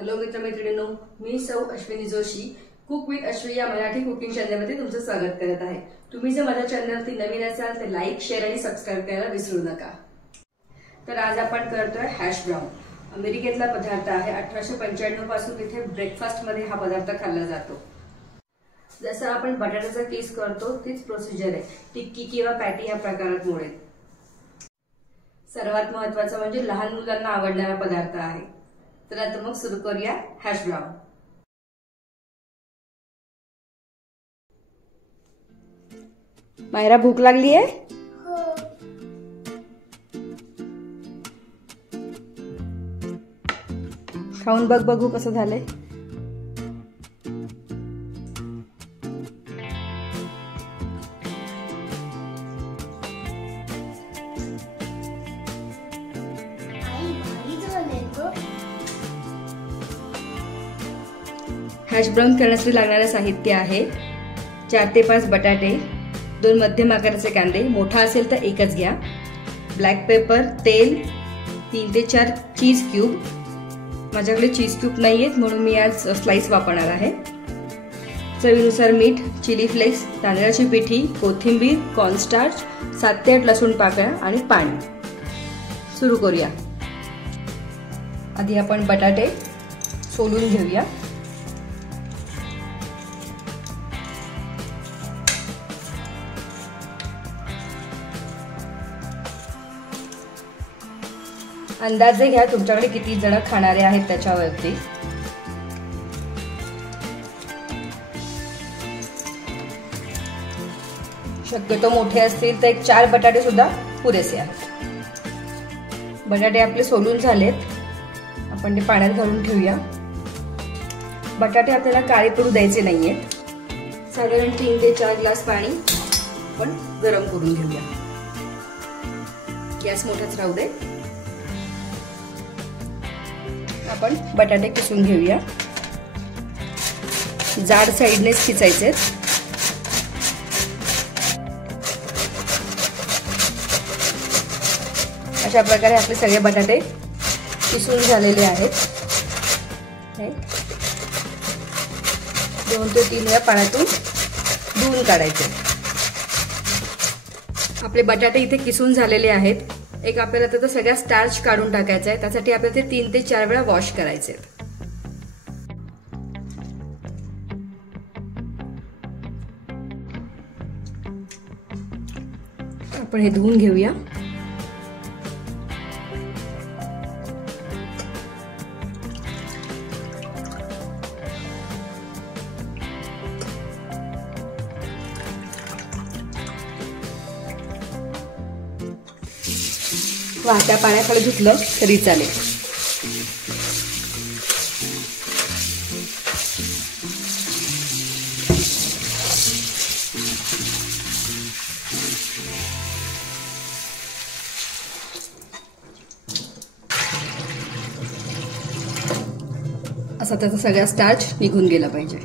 Hello मित्रमैत्रिणींनो, मी सौ Ashwini Joshi cook with अश्वी या Marathi cooking चॅनलमध्ये तुमचं स्वागत करत आहे। तुम्ही जर माझ्या चॅनलवरती नवीन असाल तर लाईक, शेअर आणि सबस्क्राइब करायला विसरू नका। तर आज आपण करतोय हॅश ब्राउन। अमेरिकेतला पदार्थ आहे। 1895 पासून इथे ब्रेकफास्ट मध्ये हा पदार्थ खाल्ला जातो। जसं आपण बटाट्याचा किस करतो तीच प्रोसिजर आहे। टिक्की किंवा पॅटी या प्रकारात मोडेल। सर्वात महत्त्वाचं म्हणजे लहान मुलांना आवडणारा पदार्थ आहे। तर आता मग सुरू करूया हॅश ब्राउन। मायरा, भूक लागली आहे? हो। खाऊन बघ, बघू कसं झालंय। हॅश ब्राउन करण्यासाठी लागणारे साहित्य आहे 4 ते 5 बटाटे, 2 मध्यम आकाराचे कांदे, मोठा असेल तर एकच घ्या, ब्लॅक पेपर, तेल, 3 ते 4 चीज क्यूब। माझ्याकडे चीज क्यूब नाहीयेत म्हणून मी आज स्लाइस वापरणार आहे। चवीनुसार मीठ, चिली फ्लेक्स, तांदळाची पिठी, कोथिंबीर, कॉर्नस्टार्च, 7 ते 8 लसूण पाकळ्या आणि पाणी। सुरू करूया। आधी आपण बटाटे सोलून घेऊया। अंदाजे घ्या तुमच्याकडे किती जण खाणारे आहेत त्याच्यावरती। शक्यतो मोठे असतील तर एक 4 बटाटे सुद्धा पुरेसे आहेत। बटाटे आपले सोलून झालेत, आपण ते पाण्यात घालून ठेवूया। बटाटे आपल्याला काळे पडू द्यायचे नाहीयेत। साधारण 3 ते 4 ग्लास पाणी आपण गरम करून घेऊया। गॅस मोठाच राहू दे। आपण बटाटे किसून घेऊया। जाड साइडनेच किसायचे। अशा प्रकारे आपले सगळे बटाटे किसून झालेले आहेत। 2 ते 3 वेळा पाण्यातून धुवून काढायचे। आपले बटाटे इथे किसून झालेले आहेत। एक आपल्याला त्याचा सगळा स्टार्च काढून टाकायचा आहे। त्यासाठी आपल्याला ते 3 ते 4 वेळा वॉश करायचे। आपण हे धुवून घेऊया। वाहत्या पाण्याखाली धुतलं तरी चालेल। असा त्याचा सगळा स्टार्च निघून गेला पाहिजे।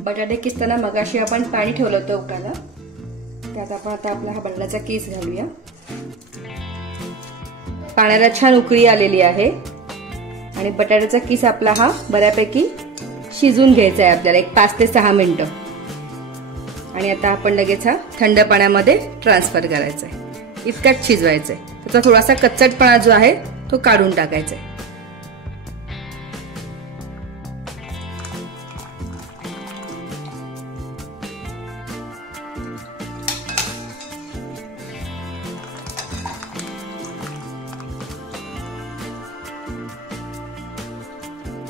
बटाटे किसताना मगाशी आपण पाणी ठेवलं होतं उकळायला, त्यात आपण आता आपला हा बटाट्याचा किस घालूया। पाण्याला छान उकळी आलेली आहे आणि बटाट्याचा किस आपला हा बऱ्यापैकी शिजून घ्यायचा आहे आपल्याला 5 ते 6 मिनिटं। आणि आता आपण लगेच हा थंड पाण्यामध्ये ट्रान्सफर करायचा आहे। इतकाच शिजवायचा आहे। त्याचा थोडासा कच्चटपणा जो आहे तो काढून टाकायचा आहे।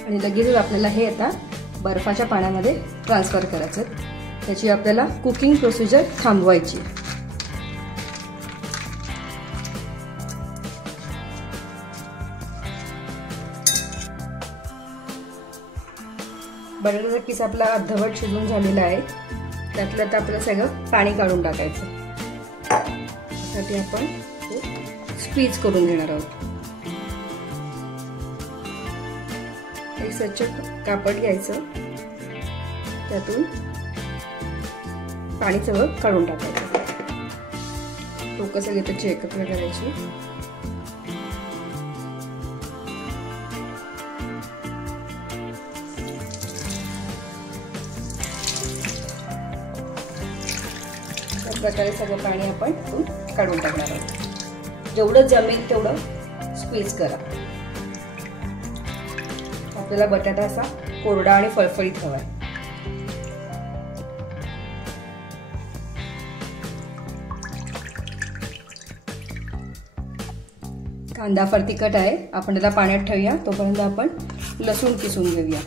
आणि लगेच आपल्याला हे आता बर्फाच्या पाण्यामध्ये ट्रान्सफर करायचं। त्याची आपल्याला कुकिंग प्रोसिजर थांबवायची। बटाट्याचा किस आपला अर्धवट शिजून झालेला आहे। त्यातलं आता आपल्याला सगळं पाणी काढून टाकायचं। त्यासाठी आपण स्क्वीज करून घेणार आहोत। एक स्वच्छ कापड घ्यायचं, त्यातून पाणी सगळं काढून टाकायचं। टोकं सगळे त्याची एकत्र करायची। प्रकारे सगळं पाणी आपण इथून काढून टाकणार आहोत. जेवढं जमेल तेवढं स्क्वीज करा. आपल्याला बटाटा असा कोरडा आणि फळफळीत हवा आहे. कांदा फार तिखट आहे, आपण त्याला पाण्यात ठेवूया. तोपर्यंत आपण लसूण किसून घेऊया.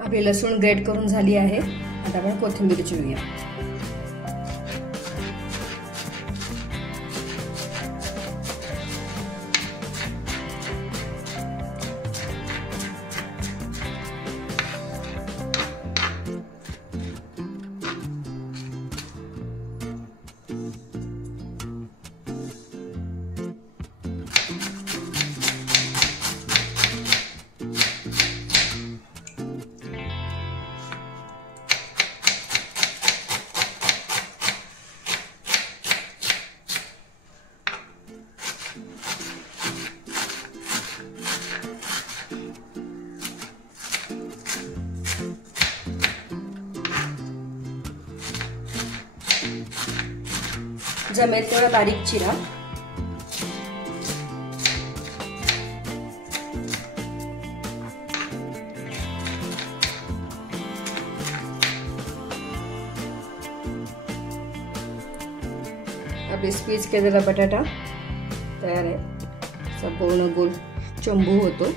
आपली लसूण ग्रेट करून झाली आहे. आता आपण कोथिंबीर चिरूया. जमेल तेवढा बारीक चिरा. आपली स्क्वीज केलेला बटाटा तयार आहे. संपूर्ण गोल चंबू होतो.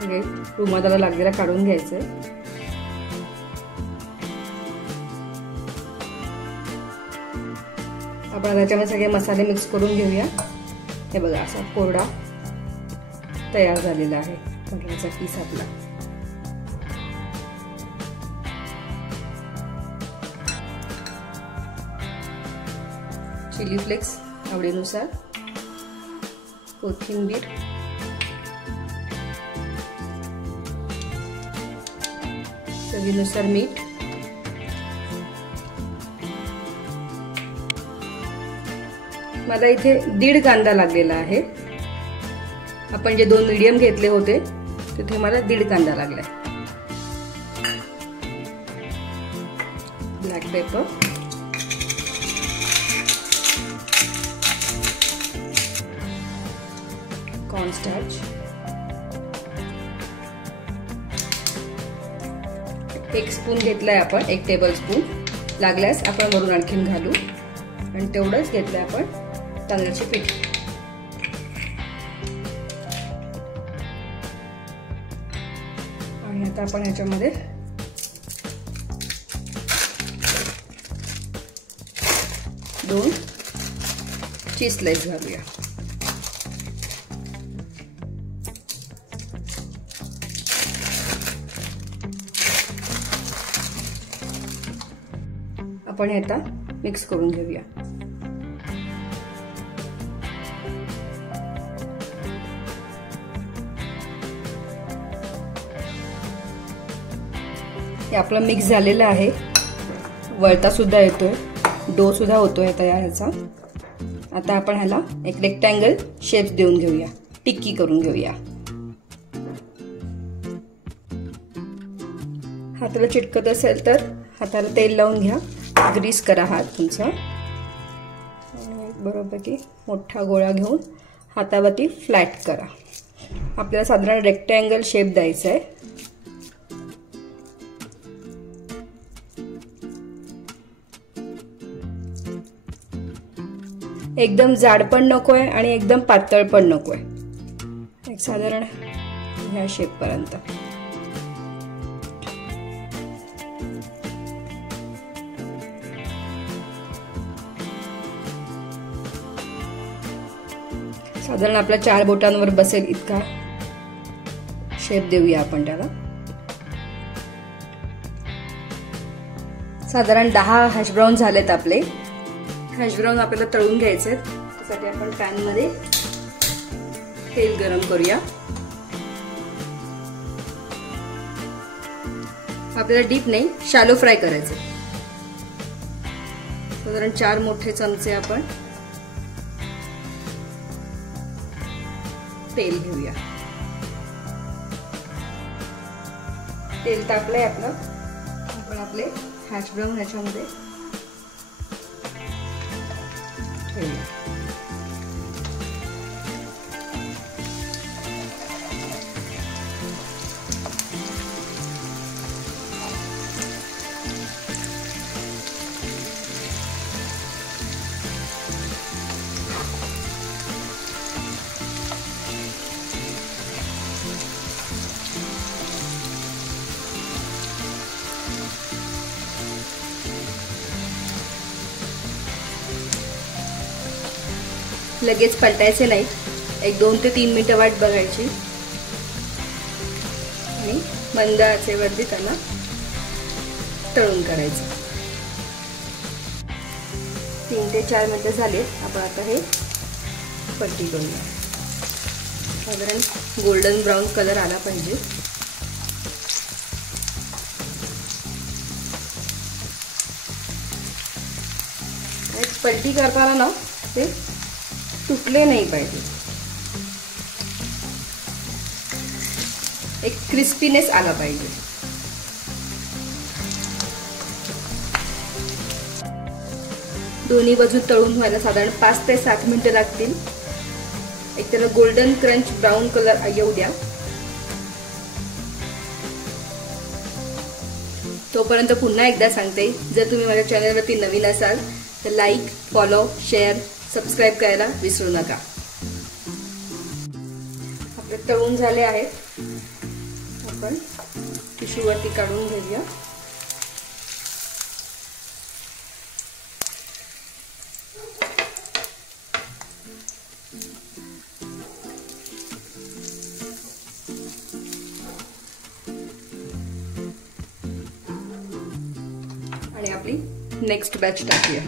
सगळे रुमालाला लागलेला काढून घ्यायचंय. आपण त्याच्यामध्ये सगळे मसाले मिक्स करून घेऊया. हे बघा असा कोरडा तयार झालेला आहे बटाट्याचा पीस आपला. चिली फ्लेक्स आवडीनुसार, कोथिंबीर, चवीनुसार मीठ, मला इथे 1.5 कांदा लागलेला आहे. आपण जे 2 मीडियम घेतले होते तिथे मला 1.5 कांदा लागलाय. ब्लॅक पेपर, कॉर्नस्टार्च, 1 स्पून घेतलाय आपण, 1 टेबलस्पून. लागल्यास आपण वरून आणखीन घालू. आणि तेवढंच घेतलंय आपण तांदळाची पीठ. आणि आता आपण ह्याच्यामध्ये दोन चीज स्लाइस घालूया. आपण हे आता मिक्स करून घेऊया. हे आपलं मिक्स झालेलं आहे. वळता सुद्धा येतोय, डो सुद्धा होतोय तयार ह्याचा. आता आपण ह्याला एक रेक्टँगल शेप देऊन घेऊया, टिक्की करून घेऊया. हाताला चिटकत असेल तर हाताला तेल लावून घ्या, ग्रीस करा हात तुमचा. बरोबर की मोठा गोळा घेऊन हातावरती फ्लॅट करा. आपल्याला साधारण रेक्टँगल शेप द्यायचा आहे. एकदम जाड पण नकोय आणि एकदम पातळ पण नकोय. एक साधारण ह्या शेप पर्यंत. साधारण आपल्या 4 बोटांवर बसेल इतका शेप देऊया आपण त्याला. साधारण 10 हॅश ब्राउन झालेत आपले. हॅश ब्राउन आपल्याला तळून घ्यायचे. त्यासाठी आपण पॅन मध्ये तेल गरम करूया. आपल्याला डीप नाही, शॅलो फ्राय करायचे. साधारण 4 मोठे चमचे आपण तेल घेऊया। तेल तापलंय आपलं, आपण आपले हॅश ब्राउन ह्याच्यामध्ये ठेवूया। लगेच पलटायचे नाही, एक 2 ते 3 मिनिटं वाट बघायची आणि मंद आचेवरती त्यांना तळून करायचं। 3 ते 4 मिनिटं झालेत, आपण आता हे पलटी करूया। साधारण गोल्डन ब्राउन कलर आला पाहिजे। पलटी करताना ना ते तुटले नाही पाहिजे, एक क्रिस्पीनेस आला पाहिजे। दोन्ही बाजू तळून व्हायला साधारण 5 ते 7 मिनिटं लागतील। एक त्याला गोल्डन क्रंच ब्राउन कलर येऊ द्या, तोपर्यंत पुन्हा एकदा सांगते, जर तुम्ही माझ्या चॅनलवरती नवीन असाल तर लाईक, फॉलो, शेअर, सबस्क्राईब करायला विसरू नका। आपले तळून झाले आहेत, आपण टिश्यूवरती काढून घेऊया। आणि आपली नेक्स्ट बॅच टाकूया।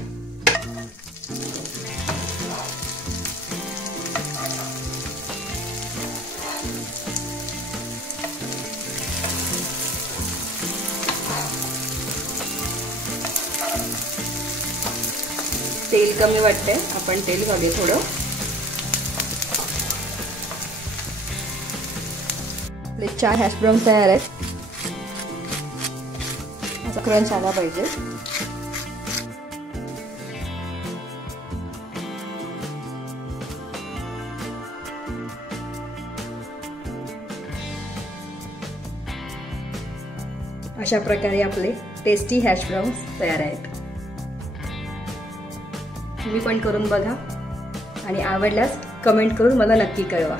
तेल कमी वाटतंय, आपण तेल घालूया थोडं। आपले 4 हॅश ब्राउन तयार आहेत, असा क्रंच आला पाहिजे। अशा प्रकारे आपले टेस्टी हॅश ब्राउन्स तयार आहेत। तुम्ही पण करून बघा आणि आवडल्यास कमेंट करून मला नक्की कळवा।